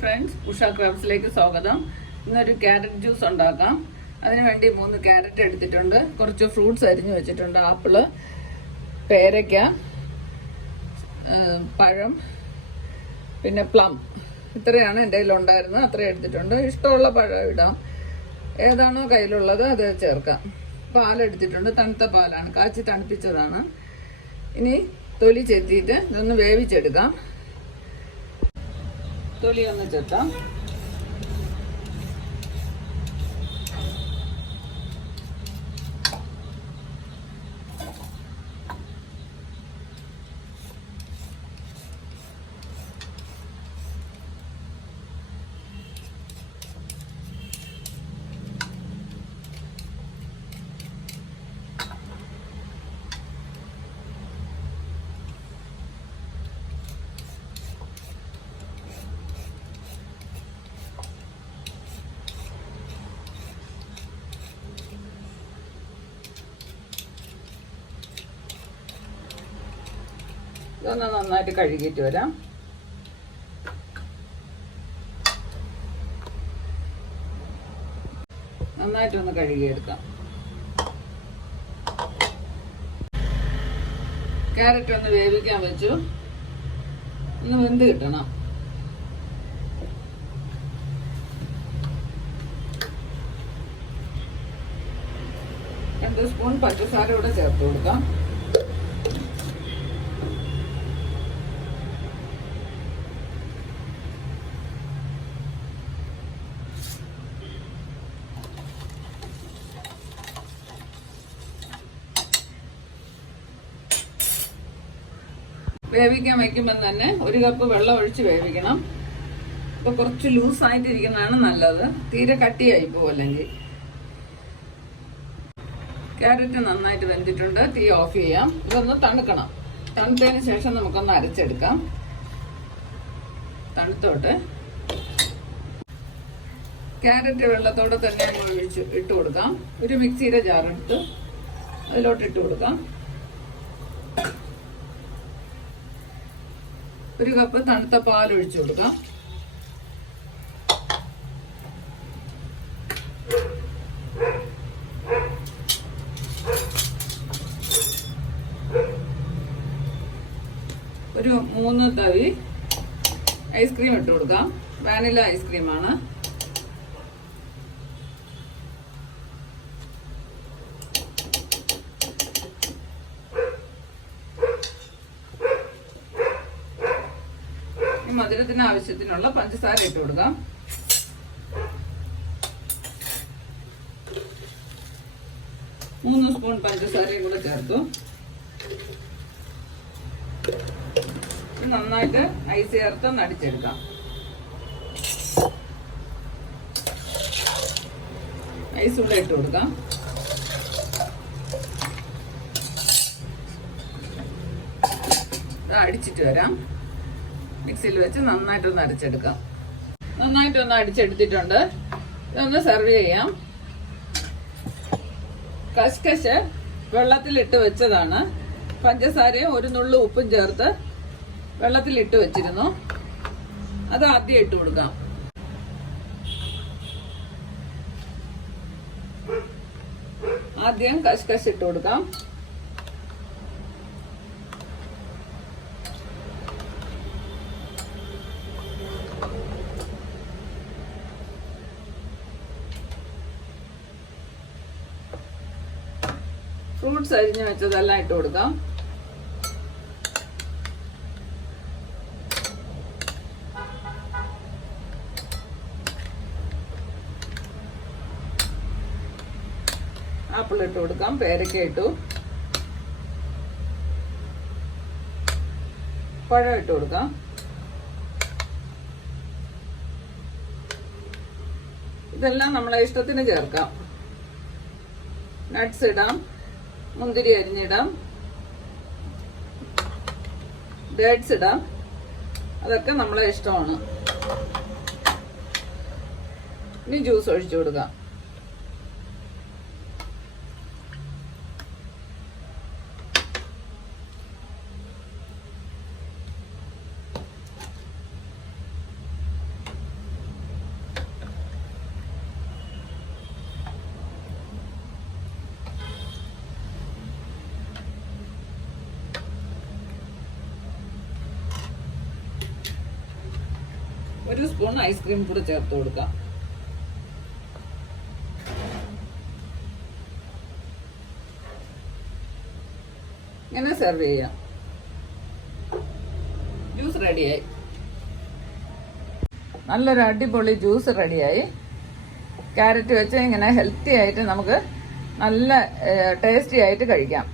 Friends Usha ക്രാബ്സിലേക്ക് സ്വാഗതം. ഇന്നൊരു carrot juice ഉണ്ടാക്കാം. അതിനുവേണ്ടി മൂന്ന് ക്യാരറ്റ് എടുത്തിട്ടുണ്ട്. കുറച്ച് ഫ്രൂട്ട്സ് അരിഞ്ഞു വെച്ചിട്ടുണ്ട്. ആപ്പിൾ പേരയ്ക്ക പഴം പിന്നെ പ്ലം ഇത്രയാണ് എന്റെ കയ്യിലുണ്ടായിരുന്നത്. അത്രയും എടുത്തിട്ടുണ്ട്. ഇഷ്ടമുള്ള പഴം ഇടാം. ഏതാണോ കയ്യിലുള്ളത് അത് ചേർക്കാം. പാലെടുത്തിട്ടുണ്ട്. തണുത്ത പാലാണ്. കാച്ചി തണുപ്പിച്ചതാണ്. ഇനി തൊലി ചെത്തിയിട്ട് ഇതൊന്ന് വേവിച്ചെടുക്കാം. തൊലി ഒന്ന് ചെത്താം ഇതൊന്ന് നന്നായിട്ട് കഴുകിയിട്ട് വരാം. നന്നായിട്ടൊന്ന് കഴുകിയെടുക്കാം. ക്യാരറ്റ് ഒന്ന് വേവിക്കാൻ വെച്ചു. ഒന്ന് വെന്ത് കിട്ടണം. രണ്ട് സ്പൂൺ പഞ്ചസാര കൂടെ ചേർത്ത് കൊടുക്കാം. വേവിക്കാൻ വയ്ക്കുമ്പോൾ തന്നെ ഒരു കപ്പ് വെള്ളം ഒഴിച്ച് വേവിക്കണം. അപ്പോൾ കുറച്ച് ലൂസായിട്ടിരിക്കുന്നതാണ് നല്ലത്. തീരെ കട്ടിയായി പോവല്ലെങ്കിൽ ക്യാരറ്റ് നന്നായിട്ട് വെന്തിട്ടുണ്ട്. തീ ഓഫ് ചെയ്യാം. ഇതൊന്ന് തണുക്കണം. തണുത്തതിന് ശേഷം നമുക്കൊന്ന് അരച്ചെടുക്കാം. തണുത്തോട്ട്. ക്യാരറ്റ് വെള്ളത്തോടെ തന്നെ ഒഴിച്ച് ഇട്ട് കൊടുക്കാം. ഒരു മിക്സിയുടെ ജാറെടുത്ത് അതിലോട്ട് ഇട്ട് കൊടുക്കാം. ഒരു കപ്പ് തണുത്ത പാൽ ഒഴിച്ചു കൊടുക്കാം. ഒരു മൂന്ന് തവി ഐസ്ക്രീം ഇട്ട് കൊടുക്കാം. വാനില ഐസ്ക്രീമാണ്. ഈ മധുരത്തിന് ആവശ്യത്തിനുള്ള പഞ്ചസാര ഇട്ട് കൊടുക്കാം. മൂന്ന് സ്പൂൺ പഞ്ചസാരയും കൂടെ ചേർത്തു. നന്നായിട്ട് ഐസ് ചേർത്ത് നടിച്ചെടുക്കാം ഐസ് ഉള്ള ഇട്ട് കൊടുക്കാം. അടിച്ചിട്ട് വരാം. മിക്സിയിൽ വെച്ച് നന്നായിട്ടൊന്ന് അരച്ചെടുക്കാം നന്നായിട്ടൊന്ന് അടിച്ചെടുത്തിട്ടുണ്ട്. ഇതൊന്ന് സെർവ് ചെയ്യാം. കഷ്കശ് വെള്ളത്തിലിട്ട് വെച്ചതാണ്. പഞ്ചസാരയും ഒരു നുള്ളു ഉപ്പും ചേർത്ത് വെള്ളത്തിലിട്ട് വെച്ചിരുന്നു. അത് ആദ്യം ഇട്ട് കൊടുക്കാം. ആദ്യം കഷ്കശ് ഇട്ട് കൊടുക്കാം. ഫ്രൂട്ട്സ് അരിഞ്ഞു വെച്ചതെല്ലാം ഇട്ട് കൊടുക്കാം. ആപ്പിൾ ഇട്ട് കൊടുക്കാം പേരക്ക ഇട്ടു. പഴം ഇട്ട് കൊടുക്കാം. ഇതെല്ലാം നമ്മളെ ഇഷ്ടത്തിന് ചേർക്കാം. നട്ട്സ് ഇടാം. മുന്തിരി അരിഞ്ഞിടാം. ഡേറ്റ്സ് ഇടാം. അതൊക്കെ നമ്മളെ ഇഷ്ടമാണ്. ഇനി ജ്യൂസ് ഒഴിച്ചു കൊടുക്കാം. ഒരു സ്പൂൺ ഐസ്ക്രീം കൂടെ ചേർത്ത് കൊടുക്കാം. ഇങ്ങനെ സെർവ് ചെയ്യാം. ജ്യൂസ് റെഡിയായി നല്ലൊരു അടിപൊളി ജ്യൂസ് റെഡിയായി ക്യാരറ്റ് വെച്ച് ഇങ്ങനെ ഹെൽത്തി ആയിട്ട് നമുക്ക് നല്ല ടേസ്റ്റി ആയിട്ട് കഴിക്കാം.